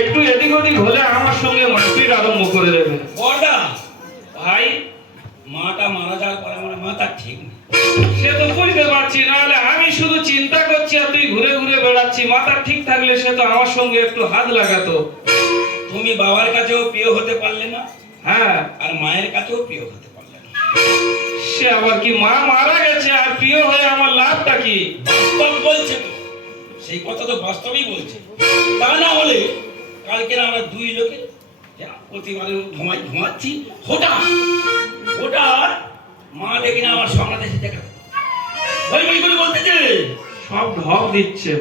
একটু এদিক ওদিক হলে আমার সঙ্গে মারপিট আরম্ভ করে দেবে। বড়দা ভাই মাটা মারা যাওয়ার পরে আমার মাথা ঠিক নেই। সে তো বুঝতে পারছি, নাহলে আমি শুধু চিন্তা করছি আর তুই ঘুরে ঘুরে বেড়াচ্ছি। মাথা ঠিক থাকলে সে তো আমার সঙ্গে একটু হাত লাগাতো। তুমি বাবার কাছেও প্রিয় হতে পারলে না, হ্যাঁ, আর মায়ের কাছেও প্রিয় হতে পারলে না। সে আবার কি, মা মারা গেছে আর প্রিয় হয়ে আমার লাভটা কি? বাস্তব বলছে তো, সেই কথা তো বাস্তবই বলছে। তা না হলে কালকে আমরা দুই লোকে প্রতিবারে ঘুমাচ্ছি, হঠাৎ মা দেখি না আমার সামনে এসে দেখা ভাই ভাই করে বলতেছে, সব ঢপ দিচ্ছে।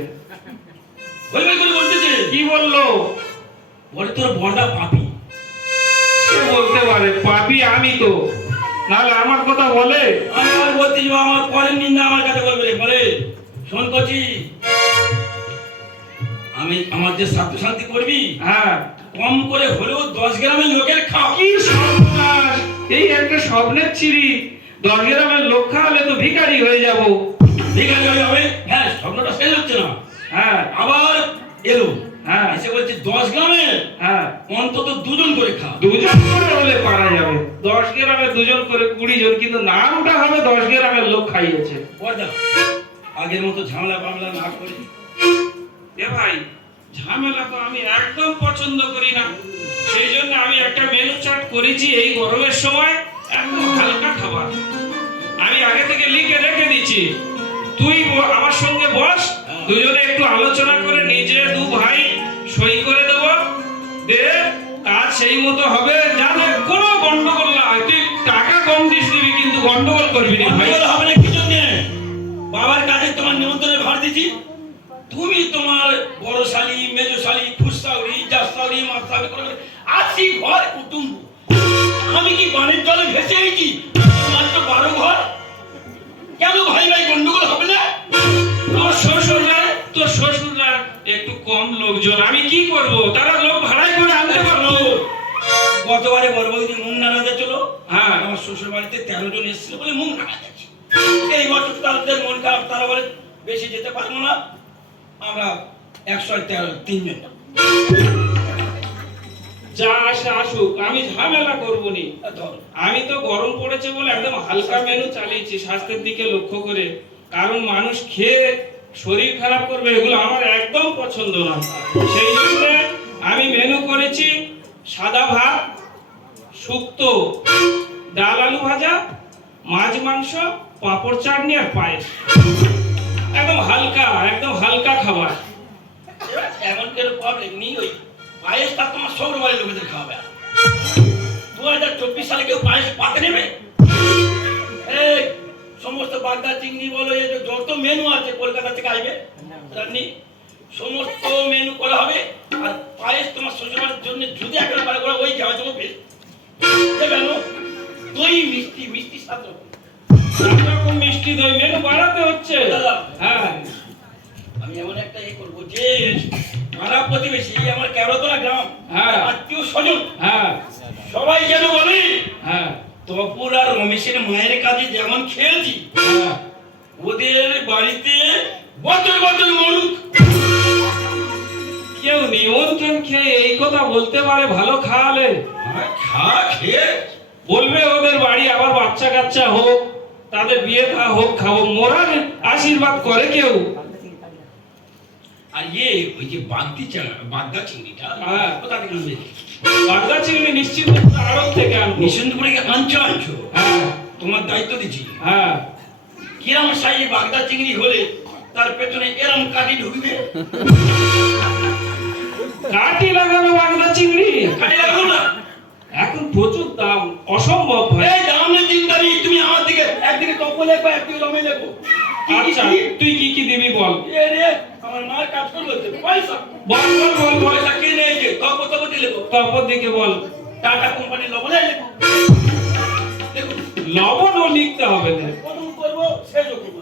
ভাই ভাই করে বলতেছে। কি বললো? বলে তোর বড়দা পাপী। সে বলতে পারে, পাপী আমি তো, নাহলে আমার কথা বলে? আমি আর বলতে যাবো, আমার পরের নিন্দা আমার কাছে বলবে। বলে শোন করছি, আমি আমার যে সাধ্য শান্তি করবি, হ্যাঁ, কম করে হলেও 10 গ্রামের লোকের খাও। কি সর্বনাশ! এই একটা স্বপ্নের চিড়ি, 10 গ্রামের লোক খাওয়ালে তো ভিখারি হয়ে যাব। ভিখারি হয়ে যাবে? হ্যাঁ, স্বপ্নটা শেষ হচ্ছে না। হ্যাঁ, আবার এলো, হ্যাঁ, এসে বলছে 10 গ্রামের হ্যাঁ, অন্তত 2 জন করে খাও। 2 জন করে হলে পারা যাবে। 10 গ্রামে 2 জন করে 20 জন, কিন্তু নামটা হবে 10 গ্রামের লোক খাইয়েছে। বড়দা আগের মতো ঝামেলা পামলা না করি। এ ভাই, ঝামেলা তো আমি একদম পছন্দ করি না। সেই জন্য আমি একটা মেনু চার্ট করেছি এই গরমের সময়, একদম হালকা খাবার আমি আগে থেকে লিখে রেখে দিচ্ছি। তুই আমার সঙ্গে বস, দুজনে একটু আলোচনা করে নিজে 2 ভাই সই করে দেব, দে কাজ সেই মতো হবে, যাতে কোনো গন্ডগোল না হয়। তুই টাকা কম দিবি, কিন্তু গন্ডগোল করবি না ভাই। গন্ডগোল হবে না কি জন্য? বাবার কাছে তোমার নিমন্ত্রণের ভার দিছি, তুমি তোমার বড় শালি, মেজো শালি, ফুসসাউরি, জাসাউরি, মাসাউরি করে 80 ঘর কুটুম্ব। আমি কি বানের জলে ভেসে আইছি? মাত্র 12 ঘর। কেন ভাই ভাই গন্ডগোল হবে না? তোর শ্বশুররা একটু কম লোকজন, আমি কি করব? তারা লোক ভাড়াই করে আনতে পারলো। গতবারে বড় বৌদি মুখ নাড়াতে চলো, হ্যাঁ, আমার শ্বশুর বাড়িতে 13 জন এসেছিল বলে মুখ নাড়াতে। এই বছর তাদের মন খারাপ, তারা বলে বেশি যেতে পারবো না, আমরা 113 3 জন। যা আসে আসুক, আমি ঝামেলা করবো নি। আমি তো গরম পড়েছে বলে একদম হালকা মেনু চালিয়েছি, স্বাস্থ্যের দিকে লক্ষ্য করে। কারণ মানুষ খেয়ে শরীর খারাপ করবে, এগুলো আমার একদম পছন্দ না। সেই জন্য আমি মেনু করেছি সাদা ভাত, শুক্তো, ডাল আলু ভাজা, মাছ মাংস, পাঁপড় চাটনি আর পায়েস। একদম হালকা খাবার। এমন কোনো প্রবলেম নেই, ওই পায়েসটা তোমার সৌর বাড়ির লোকেদের খাওয়াবে। 2024 সালে কেউ পায়েস পাতে নেবে? এই সমস্ত বাগদা চিংড়ি বলো, এই যত মেনু আছে কলকাতা থেকে আসবে রান্নি, সমস্ত মেনু করা হবে। আর পায়েস তোমার শ্বশুরবাড়ির জন্য যদি একবার করে ওই যাওয়া যাবো বেশ কেন? দই মিষ্টি 7 রকম মিষ্টি দই মেনু বাড়াতে হচ্ছে। হ্যাঁ, আমি এমন একটা করবো যে পাড়া প্রতিবেশী, আমার কেওড়াতলা গ্রাম, হ্যাঁ, আত্মীয় স্বজন, হ্যাঁ, সবাই যেন বলে হ্যাঁ, তপুর আর রমেশের মায়ের কাছে যেমন খেয়েছি, হ্যাঁ, ওদের বাড়িতে বছর বছর মরুক। কেউ নিমন্ত্রণ খেয়ে এই কথা বলতে পারে? ভালো খাওয়ালে খেয়ে বলবে ওদের বাড়ি আবার বাচ্চা কাচ্চা হোক, তাদের বিয়ে থা হোক, খাবো। মোরার আশীর্বাদ করে কেউ? আর ওই যে বাগদা চিংড়িটা, হ্যাঁ, কোথা থেকে আনবে? বাগদা চিংড়ি নিশ্চিত আড়ত থেকে আনবো। নিঃসন্দেহ করে আনছো। হ্যাঁ, তোমার দায়িত্ব দিচ্ছি। হ্যাঁ, কিরম সাইজে বাগদা চিংড়ি হলে তার পেছনে এরম কাটি ঢুকবে? কাটি লাগানো বাগদা চিংড়ি? কাটি লাগাবো না, এখন প্রচুর দাম, অসম্ভব ভাই। এই দামের চিন্তা নেই, তুমি আমার দিকে একদিকে তপু লেখো, একদিকে রমে লেখো। আচ্ছা, তুই কি দিবি বল? আমার মার কাজ করবো, পয়সা বল বল বল বল। পয়সা কিনে এই যে তপু দিলে তারপর দিকে বল। টাটা কোম্পানি লবণে লেখো। দেখো লবণও লিখতে হবে না, প্রথম করবো শেষও করবো।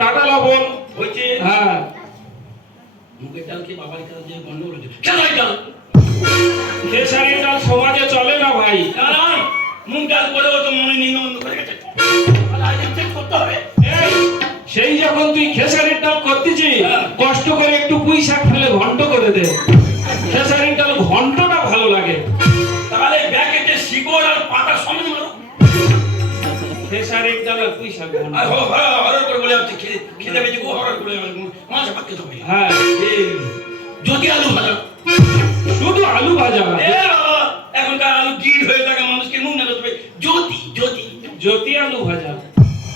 টাটা লবণ হয়েছে। হ্যাঁ, মুখের ডাল কি বাবার কাছে যে গন্ডগোল হচ্ছে? খেলাই ডাল, খেসারির ডাল সমাজে চলে না ভাই। কারণ মুখ ডাল করেও তো মনে নিমন্ত্রণ করে গেছে, চেক করতে হবে। সেই যখন তুই খেসারির ডাল করতেছিস, কষ্ট করে একটু পুঁই শাক ফেলে ঘন্ট করে দে। ডাল আর পুঁই শাক ঘন্ট। আর হরর করে বলে যাচ্ছে খেতে পেয়েছি ও হরর করে মাছ ভাত খেতে হবে। হ্যাঁ যদি আলু ভাজা, শুধু আলু ভাজা। এ বাবা এখনকার আলু গিট হয়ে থাকে, মানুষকে নুন না দেবে। যদি যদি জ্যোতি আলু ভাজা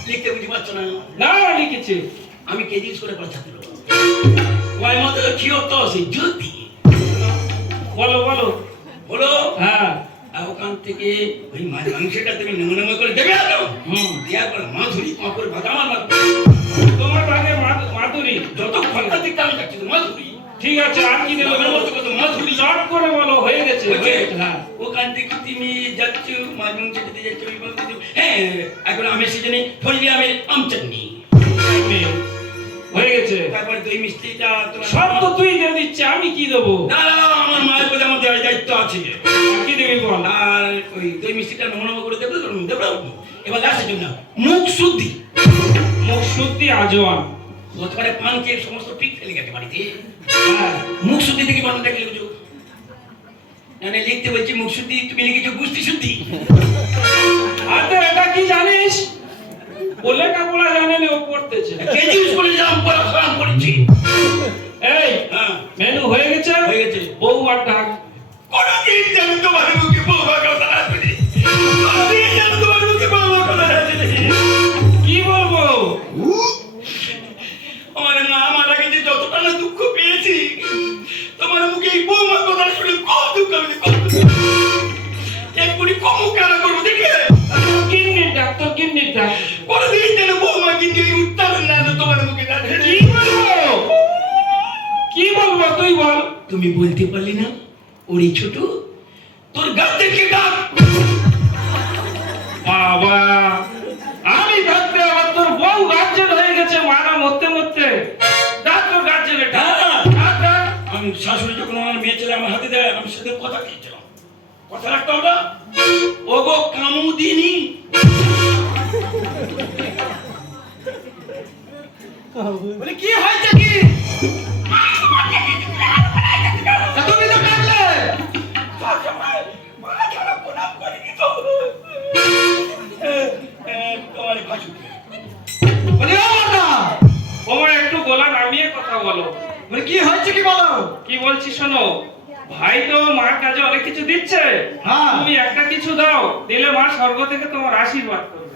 লিখতে বুঝতে পারছো না? না লিখেছে। আমি কেজি করে পড়া ছাত্র, ওই মতো কি হতো সে যদি বলো বলো বলো। হ্যাঁ আর ওখান থেকে ওই মাংসটা তুমি নেমে করে দেবে, দেওয়ার পর মাধুরী পাঁপড় ভাজা আমার তোমার আগে মাধুরী যত ঘন্টা দিকটা আমি যাচ্ছি তো মাধুরী। ঠিক আছে আর কি দেবো? মাধুরী শর্ট করে বলো, হয়ে গেছে। হ্যাঁ ওখান থেকে তুমি যাচ্ছ মাছ মাংস খেতে যাচ্ছ, হ্যাঁ এখন আমের সিজনে ফজলি আমের আম চাটনি হয়ে গেছে। তারপরে দই মিষ্টিটা সব তো তুই দিয়ে দিচ্ছে, আমি কি দেবো? না আমার মায়ের প্রতি আমার দেওয়ার দায়িত্ব আছে। কি দেবি বল? আর ওই দই মিষ্টিটা নমনম করে দেবো দেবো। এবার লাস্টের জন্য মুখ শুদ্ধি। মুখ শুদ্ধি আজওয়ান। গতবারে পান খেয়ে সমস্ত পিক ফেলে গেছে বাড়িতে। হ্যাঁ মুখ শুদ্ধি থেকে বানানটা কি লিখছো? না লিখতে বলছি মুখ শুদ্ধি, তুমি লিখেছো গুষ্টি শুদ্ধি। আচ্ছা এটা কি জানিস? বলে কাপড়া জানে না, ও পড়তেছে। কেজি স্কুলে যাম পড়াশোনা করেছি। এই হ্যাঁ মেনু হয়ে গেছে? হয়ে গেছে। বউ আর ডাক। কোনদিন যেন তোমার মুখে বউবা কথা আসেনি, কোনদিন যেন তোমার মুখে বউবা কথা আসেনি। কি বলবো? আমার মা মারা গেছে, যতটা না দুঃখ পেয়েছি তোমার মুখে এই বউমার কথা শুনে কত দুঃখ আমি এক্ষুনি কমু কেন করবো দেখে। কিন্নির ডাক তো, কিন্নির ডাক। কোনদিন যেন বউমা কিন্তু এই উত্তর না তোমার মুখে না। কি বলবো? কি বলবো তুই বল? তুমি বলতে পারলি না ওরে ছোট তোর গাছদেরকে ডাক। বাবা আমি ডাকতে আবার তোর বউ গার্জেন হয়ে গেছে, মারা মরতে মরতে। ডাক তোর গার্জেন এটা। আমি শাশুড়ি যখন আমার মেয়ে ছেলে আমার হাতে দেয় আমি সাথে কথা খেয়েছিলাম, কথা রাখতে হবে। ও গো কামুদিনী, বলে কি হয়েছে কি? তুমি তো ডাকলে তোমার ভাসু বলে ও মাতা, ওমা একটু গলা নামিয়ে কথা বলো। বলে কি হয়েছে কি বলো? কি বলছি শোনো, ভাই তো মার কাজে অনেক কিছু দিচ্ছে, হ্যাঁ। তুমি একটা কিছু দাও, দিলে মা স্বর্গ থেকে তোমার আশীর্বাদ করবে।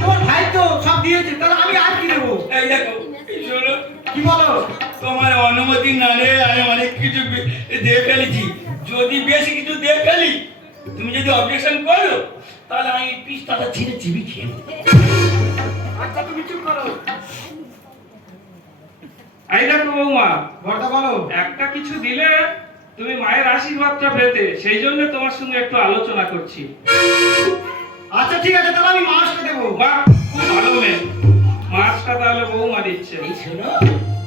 তোমার ভাই তো সব দিয়েছে, তাহলে আমি আর কি দেবো? এই দেখো এই শোনো, কি বলো? তোমার অনুমতি না রে আমি অনেক কিছু দিয়ে ফেলেছি। যদি বেশি কিছু দিয়ে ফেলি, তুমি যদি অবজেকশন করো তাহলে আমি পিসটা ছিঁড়ে চিবি খেয়ে নেবো। আচ্ছা তুমি চুপ করো। এই দেখো বৌমা, বড়দা বলো। একটা কিছু দিলে তুমি মায়ের আশীর্বাদটা পেতে, সেই জন্য তোমার সঙ্গে একটু আলোচনা করছি। আচ্ছা ঠিক আছে, তাহলে আমি মাছটা দেবো। বাহ খুব ভালো মেয়ে, মাছটা তাহলে বৌমা দিচ্ছে। এই শোনো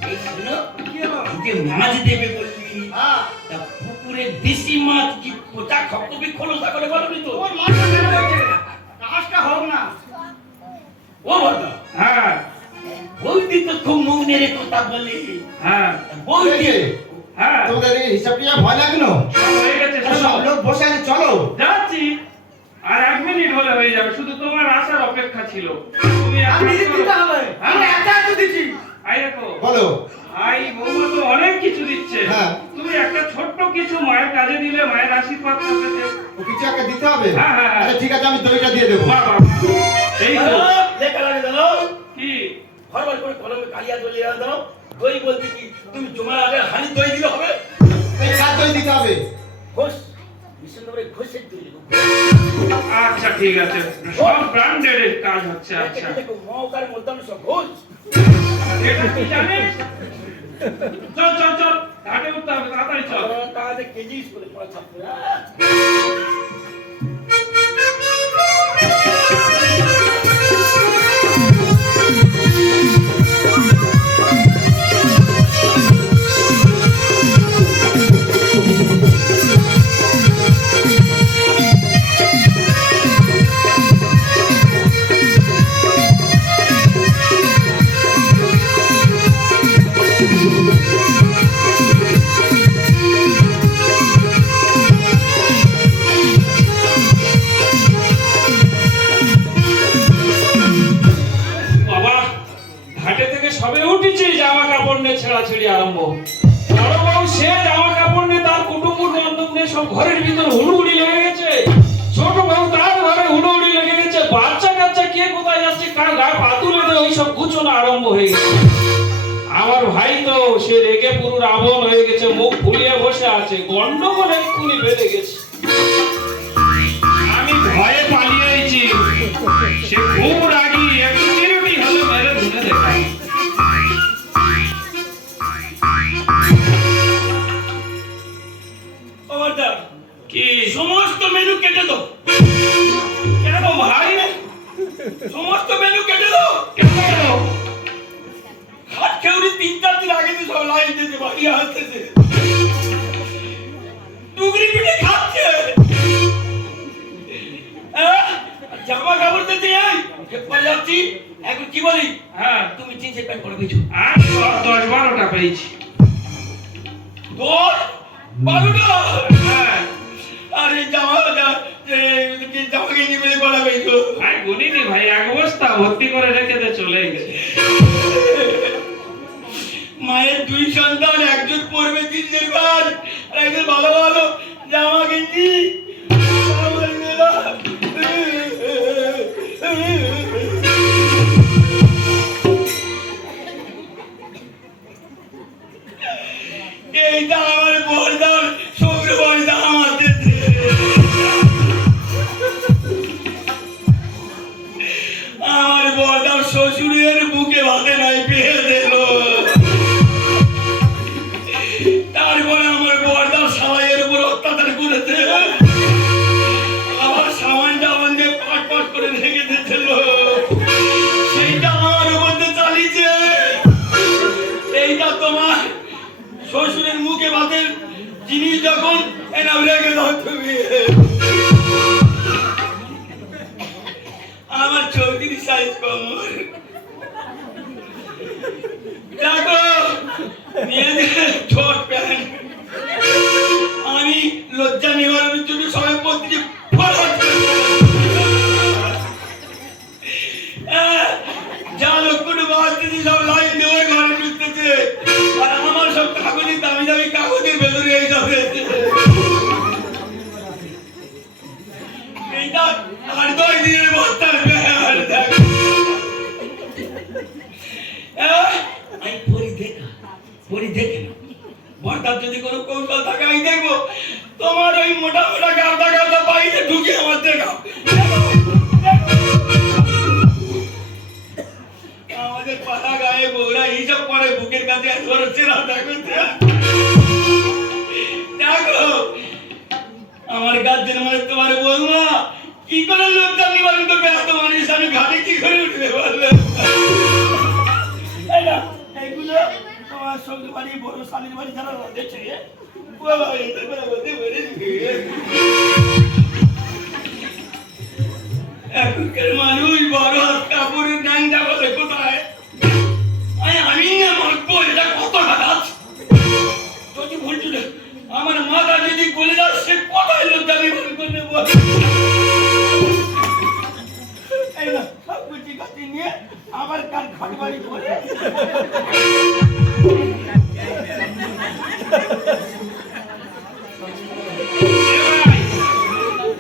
এই শোনো, কি হলো? এই যে মাছ দেবে বললি, হ্যাঁ, তা পুকুরে দেশি মাছ কি পোটা খপকপি খোলসা করে বলবি তো? তোমার মাছটা কেন হয়েছে? কাজটা হোক না। ও বলতো হ্যাঁ বৌদি তো খুব মুখ নেড়ে কথা বলে। হ্যাঁ বৌদি হ্যাঁ তোমাদের এই হিসাব টিসাব হয় না কেন? হয়ে গেছে, সব শোনো লোক বসে আছে, চলো। যাচ্ছি, আর 1 মিনিট হলে হয়ে যাবে, শুধু তোমার আসার অপেক্ষা ছিল। তুমি এক আমি কাজ করো। দিতে হবে। আমি একা একা দিচ্ছি। এই দেখো বলো। ভাই বৌমা তো অনেক কিছু দিচ্ছে, হ্যাঁ। তুমি একটা ছোট্ট কিছু মায়ের কাজে দিলে মায়ের আশীর্বাদ পেতে। ও কিছু একটা দিতে হবে? হ্যাঁ, হ্যাঁ, হ্যাঁ। আচ্ছা ঠিক আছে, আমি দইটা দিয়ে দেবো। বাহ বাহ, এই তো লেখা লাগে জানো, কি ফরমাল করে কলমে কালিয়া দই লিখে দাও। দই বলতে কি তুমি জমার আগে হানি দই দিলে হবে? এই কাজ দই দিতে হবে। ঘোষ মিশন করে ঘোষের দই লিখো। আচ্ছা ঠিক আছে, সব ব্র্যান্ডেড কাজ হচ্ছে। আচ্ছা দেখো মৌকার মধ্যে সব ঘোষ। এটা কি জানিস? চল চল চল, ঘাটে উঠতে হবে, তাড়াতাড়ি চল। তাহলে কেজি স্কুলে পড়া ছাত্র। সে রেগে পুরো রাবণ হয়ে গেছে, মুখ ফুলিয়ে বসে আছে, গন্ডগোল এক্ষুনি বেড়ে গেছে। আমি ভয়ে পালিয়েছি, সে খুব রাগি, একটু চিরুটি হলে মেরে ধরে দেখাই। খবরদার, কি সমস্ত মেনু কেটে দাও। কেন ভাই? সমস্ত মেনু কেটে দাও। কেন? হাত খেউরি 3-4 দিন আগে তো সব লাইন দিতে বাড়ি আসতেছে, টুকরি পিঠে খাচ্ছে। জামা কাপড় দিতে যাই পরে যাচ্ছি, এখন কি বলি, হ্যাঁ, তুমি জিন্সের প্যান্ট পরে পেয়েছো। আর 10-12টা পেয়েছি। 10-12টা? হ্যাঁ, আরে জামা কিনে মেরে পড়া পেয়েছো। আর গুনিনি ভাই, এক বস্তা ভর্তি করে রেখে দিয়ে চলে গেছে। মায়ের 2 সন্তান, একজন পড়বে জিন্সের প্যান্ট আর একজন ভালো ভালো জামা গেঞ্জি। আমার মেলা। এইটা আমার বর্দার শুক্রবার আমার দিতে। আমার বর্দার শ্বশুরের বুকে ভাতে নাই পেয়ে দিল। তারপরে আমার বর্দার সালাইয়ের উপর অত্যাচার করেছে, আবার সামান টামান দিয়ে পাট পাট করে রেখে দিয়েছিল, সেইটা আমার মধ্যে চালিয়েছে। এইটা তোমার শ্বশুরের মুখে ভাতের জিনিস যখন এনা রেখে দাও তুমি। আমার 34 সাইজ কমর, দেখো মেয়েদের ছোট প্যান্ট। আমি লজ্জা নিবারণের জন্য সবাই পত্রিকে যা লোকগুলো বাঁচতেছে সব লাইন দেওয়ার ঘরে ঢুকতেছে, আর আমার সব কাগজের দামি দামি কাগজের ভেতরে এই যাবে। এইটা 8-10 দিনের বস্তার প্যান্ট। দেখো আমি পরি দেখে না, বর্দার যদি কোনো কৌশল থাকে আমি দেখবো, তোমার ওই মোটা মোটা গাঁদা গাঁদা বাইরে ঢুকে আমার দেখাও। আমাদের পাড়া গায়ে বউরা এইসব পরে বুকের কাছে ধরছে না। দেখো দেখো আমার গার্জেন মানে তোমার বৌমা কি করে লজ্জা নিবারণ করবে, এত মানুষ আমি ঘাটে কি করে উঠবে বললে। এইগুলো তোমার সঙ্গে বাড়ি বড় শালির বাড়ি যারা দেখছে এখনকার মানুষ বড় হাত কাপড়ের ডাঙ্গা বলে কোথায় আমি না মাখবো, এটা কত হাত যদি বলছিল আমার মাথা যদি গলে যাচ্ছে কোথায় লজ্জা নিবারণ করবে বল। এই না সব কিছু কাটি নিয়ে আবার কাল খাট বাড়ি করে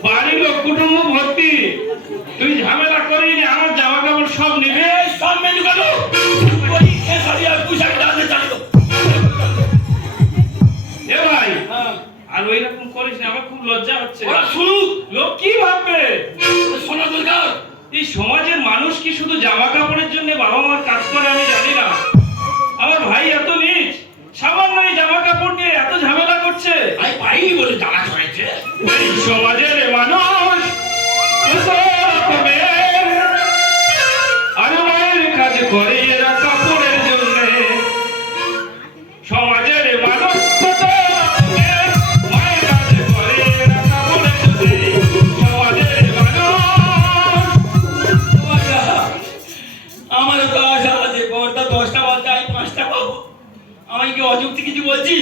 বাড়ির লোক কুটুম্ব ভর্তি, তুই ঝামেলা করিনি, আমার জামা কাপড় সব নেবে। সব মেনু গেল ওই শাড়ি আর পোশাক ডালে চালিয়ে এ ভাই, হ্যাঁ আর ওই রকম করিস না, আমার খুব লজ্জা হচ্ছে। ওরা শুনুক, লোক কি ভাববে? শোনা দরকার। এই সমাজের মানুষ কি শুধু জামা কাপড়ের জন্য বাবা মার কাজ করে আমি জানি না। আমার ভাই এত নীচ, সামান্য এই জামা কাপড় নিয়ে এত ঝামেলা করছে। আমি পাইনি বলে জ্বালা হয়েছে। এই সমাজের মানুষ এত রকমের আর মায়ের কাজ করে এরা কাপড়ের জন্য। সমাজের মানুষ কত রকমের, মায়ের কাজ করে এরা কাপড়ের জন্য। সমাজের মানুষ আমার তো আশা আছে বড়টা 10টা বাচ্চা আমি 5টা পাবো। আমি কি অযুক্তি কিছু বলছি?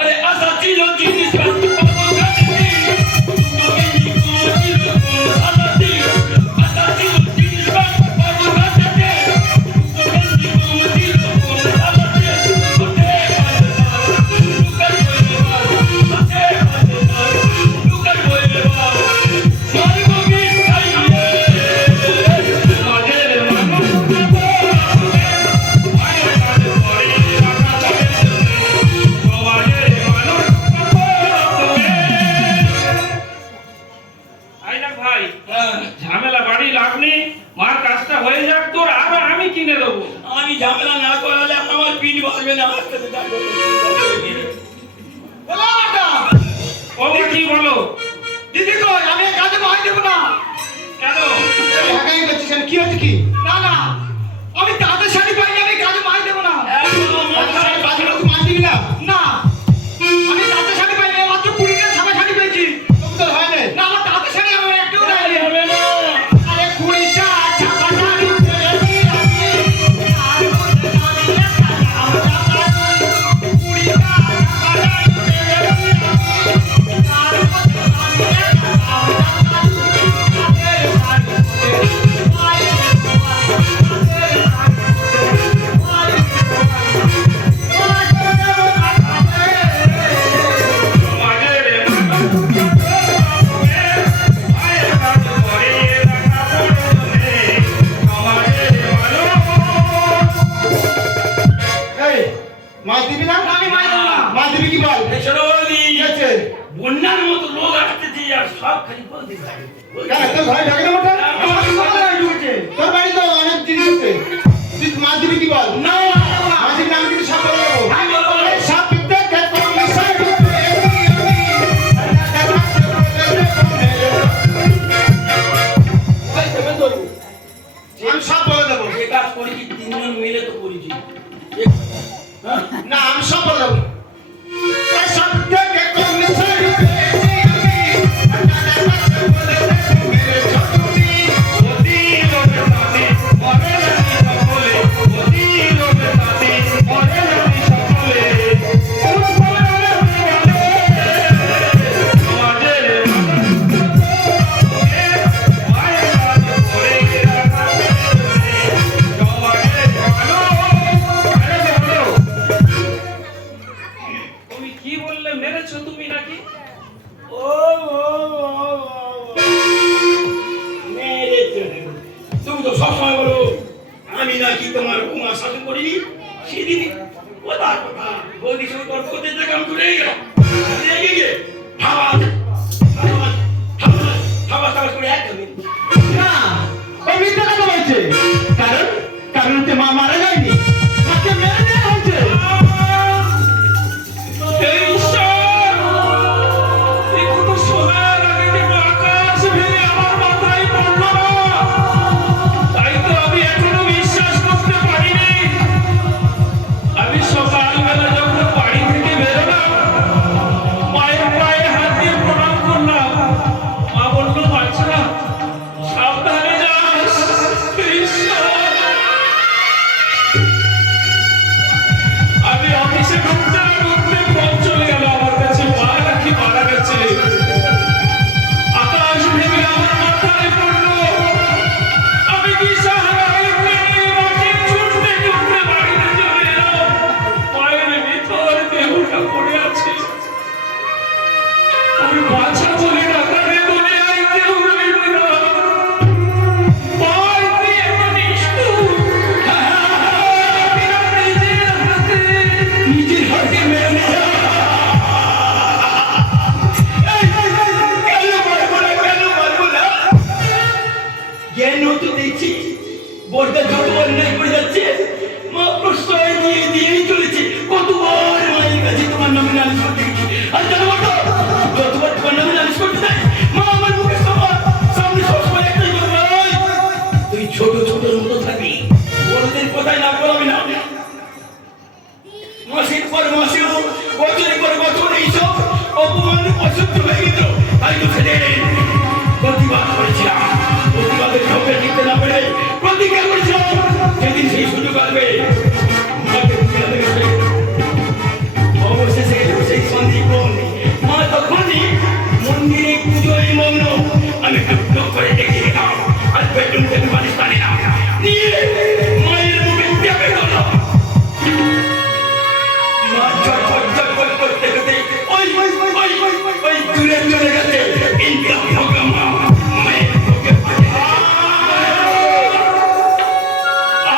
আরে আশা ছিল জিনিস কি বলো? দিদি কই, আমি এই কাজে মাই দেবো না। কেন? ঢাকাই করছিস কেন? কি হচ্ছে কি? না না, আমি তাঁতের শাড়ি পাইনি, আমি কাজে মাই দেবো না। বাজারে তুই মাছ দিবি না? না, আমি তাঁতের শাড়ি পাইনি, মাত্র 20টা ছাপা শাড়ি পেয়েছি। তোকে তো হয় না। না, আমার তাঁতের শাড়ি আমার একটু দেয়নি। হবে না। আরে 20টা ছাপা শাড়ি পেয়েছি আমি, আর মধ্যে দাঁড়িয়ে কাটাও জামাই। 20টা ছাপা শাড়ি পেয়েছি আমি, আর মধ্যে দাঁড়িয়ে কাটাও জামাই। তাঁতের শাড়ি পরে মায়ের তাঁতের শাড়ি পরে এই, মাছ দিবি না? আমি মাই দেবো না। মাছ দিবি কি বল? এই শোনো বৌদি, কি আছে? বন্যার মতো লোক আসতেছে আর সব খালি বলতে থাকে। কেন, তোর ঘরে ঢাকে না মোটা? আমার কোথায় ঢুকেছে? তোর বাড়ি তো অনেক জিনিস আছে। তুই মাছ দিবি কি বল? না, মাছ দিবি না, আমি কিন্তু সব বলে দেবো। আমি বলবো না। এই সব বিদ্যা খেত করো, মিশাই ঢুকবে, এমনি এমনি। এই দেবে তো। আমি সব বলে দেবো। যে কাজ করেছি 3 জন মিলে তো করেছি। হ্যাঁ? না, আমি সব বলে দেবো। এই সব বিদ্যা খেত করো, মিশাই ঢুকবে, এমনি এমনি। মেরে ছোটুনি, ওদি লোকে তাতে, মরে নানি সকলে, ওদি লোকে তাতে, মরে নানি সকলে। তুমি কি বললে, মেরেছো তুমি নাকি? ও, মেরেছে। তুমি তো সবসময় বলো আমি নাকি তোমার বৌমা শাসন করিনি। সেদিন কথা কথা বৌদির সঙ্গে তর্ক করতে থেকে আমি চলে গেলাম। রেগে গিয়ে হাওয়াজ হাওয়াজ হাওয়াজ হাওয়াজ হাওয়াজ করে এক আমি না, ও মিথ্যা কথা বলছে। কারণ হচ্ছে মা মারা যায়নি, মাকে মেরে দেওয়া হয়েছে। হে ঈশ্বর! এই কত সোনার আগে যেন আকাশ ভেঙে আমার মাথায় পড়লো না। তাই তো আমি এখনো বিশ্বাস করতে পারিনি। আমি সকালবেলা যখন বাড়ি থেকে বেরোলাম, মায়ের পায়ে হাত দিয়ে প্রণাম করলাম। মা বললো, বাচ্চা সাবধানে যাস। হে ঈশ্বর! আমি অফিসে ঢুকতে না ঢুকতে ফোন চলে গেল আমার কাছে, মা নাকি মারা গেছে। আকাশ ভেঙে আমার মাথায় পড়লো। আমি কি সাহারা হয়ে মাটির ছুটতে ছুটতে বাড়িতে চলে এলাম। মায়ের ভিতর দেহটা পড়ে আছে। আমি বাছা বলে ডাকারে দুনিয়ায় কেউ রইবে না। মায় তুই এত নিষ্ঠুর। নিজের হাতে মেরে যা। কেন মারবো না? জ্ঞান তো দেখছি বড়টা যত অন্যায় করে যাচ্ছে মা প্রশ্রয় দিয়েই চলেছে। কতবার মায়ের কাছে তোমার নামে নালিশ করতে গেছি। আর জানো বড়, যতবার তোমার নামে নালিশ করতে যাই মা আমার মুখের সামনে সবসময় একটাই কথা, তুই ছোট ছোটর মতো থাকবি, বড়দের কথাই না করবি না। মাসের পর মাসেও বছরের পর বছর এইসব অপমান অসহ্য হয়ে গেল। তাই তো সেদিন প্রতিবাদ করেছিলাম। প্রতিবাদের সঙ্গে টিকতে না পেরে প্রতিজ্ঞা করেছিলাম সেদিন সেই সুযোগ আসবে মাকে ফেরাতে গেছে। অবশেষে সেই সন্দীপন মা তখনই মন্দিরে পুজোয় মগ্ন। আমি টুকটু করে দেখে গেলাম আর বেডরুম থেকে বালিশ টানি না নিয়ে মায়ের মুখে চেপে গেল। মা চটপট চটপট করতে করতে ওই দূরে চলে গেছে। ইন্ডিয়া হোক মা মায়ের মুখে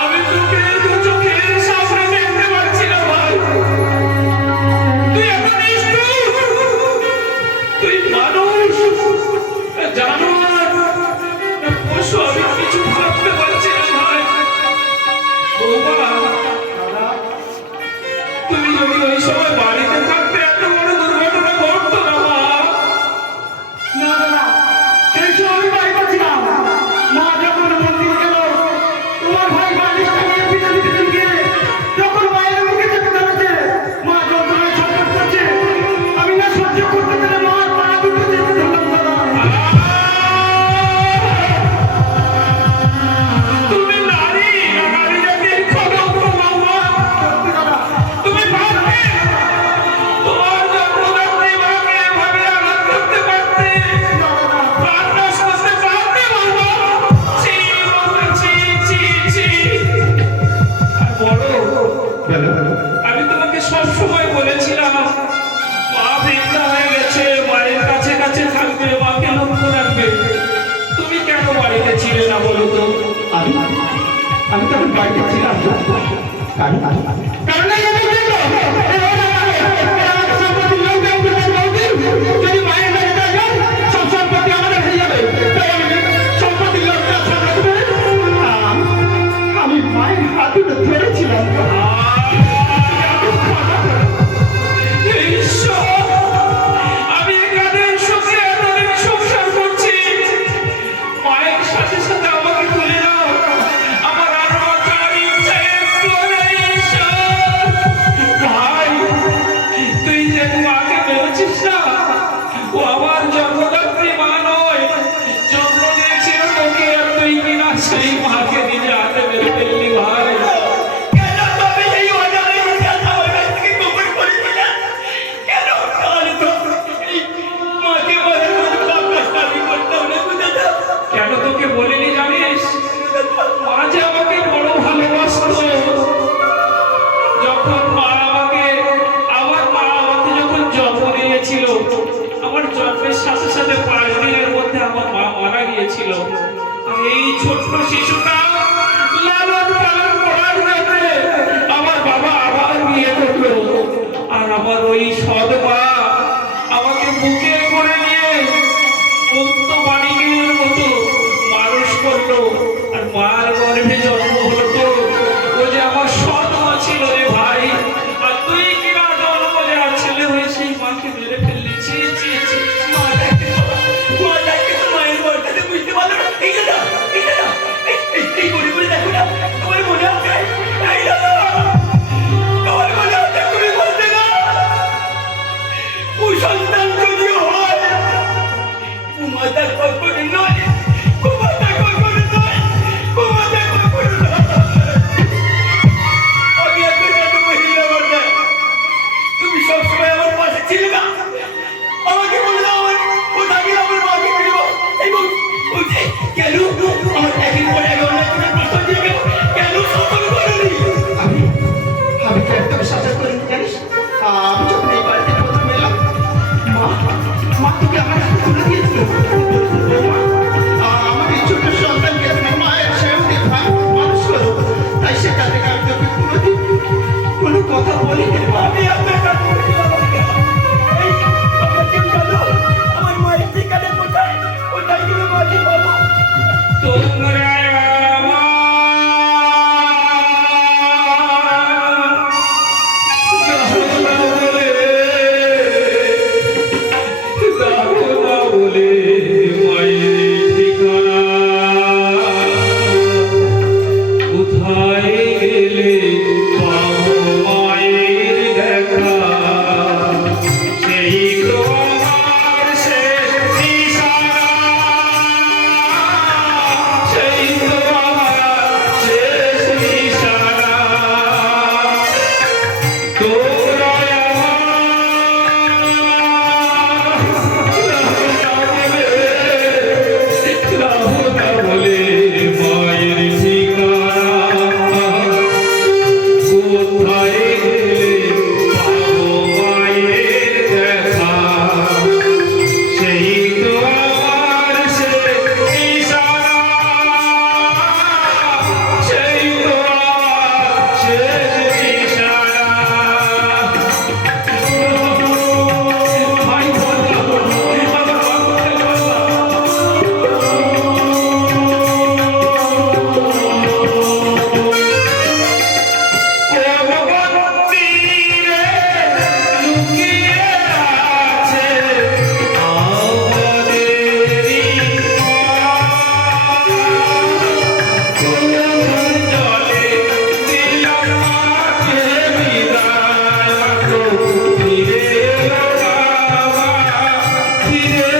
আমি তোকে দু চোখের সামনে দেখতে পাচ্ছি না ভাই। তুই এত নিষ্ঠুর। তুই মানুষ না জানোয়ার না পশু, আমি কিছু ভাবতে পারছি না ভাই। বৌমা, তুমি যদি ওই সময় বাড়িতে থাকতে এত বড় দুর্ঘটনা ঘটতো না মা। বাড়িতে ছিলাম কারণ কারণ এই আমি দেখো যদি মায়ের বাড়িতে যান সব সম্পত্তি আমাদের হয়ে যাবে তাই আমি সম্পত্তির লোকটা সামলাতে আমি মায়ের হাত দুটো ধরেছিলাম আমি এখানে সুখে এতদিন সংসার করছি, মায়ের সাথে সাথে আমাকে তুলে নাও, আমার আর বাঁচার ইচ্ছা একটু নেই। ঈশ্বর, ভাই তুই যে মাকে বলছিস না, ও আমার জন্মদাত্রী মা নয়, জন্ম দিয়েছিল তোকে, আর তুই কিনা সেই মাকে নিজে হাতে মেরে ফেললি ভাই। কেন তবে এই অজানা ইতিহাস আমার কাছ থেকে গোপন করেছিলেন? কেন? তাহলে তো এই মাকে বলার মতো কাজটা আমি করতাম না বুঝেছ? কেন তোকে বলিনি জানিস? মা যে আমাকে বড় ভালোবাসতো। যখন আমার মা আমাকে যখন জন্ম দিয়েছিল, আমার জন্মের সাথে সাথে 5 দিনের মধ্যে আমার মা মারা গিয়েছিল। আর এই ছোট্ট শিশুটা লালন পালন করার পরে আমার বাবা আবার বিয়ে করলো, আর আমার ওই সৎ মা আমাকে বুকে করে নিয়ে মুক্ত বাণীর মতো মানুষ করলো। আর মার গর্ভে জন্ম হলো তো, ও যে আমার সৎ মা ছিল রে ভাই। আর তুই কিনা জন্ম দেওয়ার ছেলে হয়ে সেই মাকে মেরে ফেললি। ছি ছি ছি। মাটাকে তো মায়ের বয়সটাতে বুঝতে পারলো না। এই দাদা, এই দাদা, এই করে করে দেখো না, তোমার মনে আছে? এই দাদা, তোমার মনে আছে? তুমি বলতে না কুসন্তান যদিও হয়, কুমাতা কখনো নয়, কুমাতা কখনো নয়, কুমাতা কখনো নয়। আমি এখন এত মহিলা বলতে তুমি সবসময় আমার পাশে ছিলে না। আমাকে বলে দাও আমার কোথায় গেলে আমার মাকে ফিরবো, এবং বলছে কেন আমার একের পর এক অন্যায় করে প্রশ্ন দিয়ে গেল, কেন সফল করলি? আমি আমি কেন তোকে শাসন করিনি জানিস? আমি যখন এই বাড়িতে প্রথম এলাম, মা তোকে আমার হাতে তুলে দিয়েছিল। বৌমা, আমার এই ছোট্ট সন্তানকে তুমি মায়ের সেবা দিয়ে মানুষ করো, তাই সেটা থেকে আমি তোকে কোনোদিন কোনো কথা বলিনি। আমি আপনার কাছে বলেছিলাম, এই আমাকে বলো আমার মায়ের ঠিকানা কোথায়, কোথায় গেলে মাকে পাবো? তোমরা ফিরে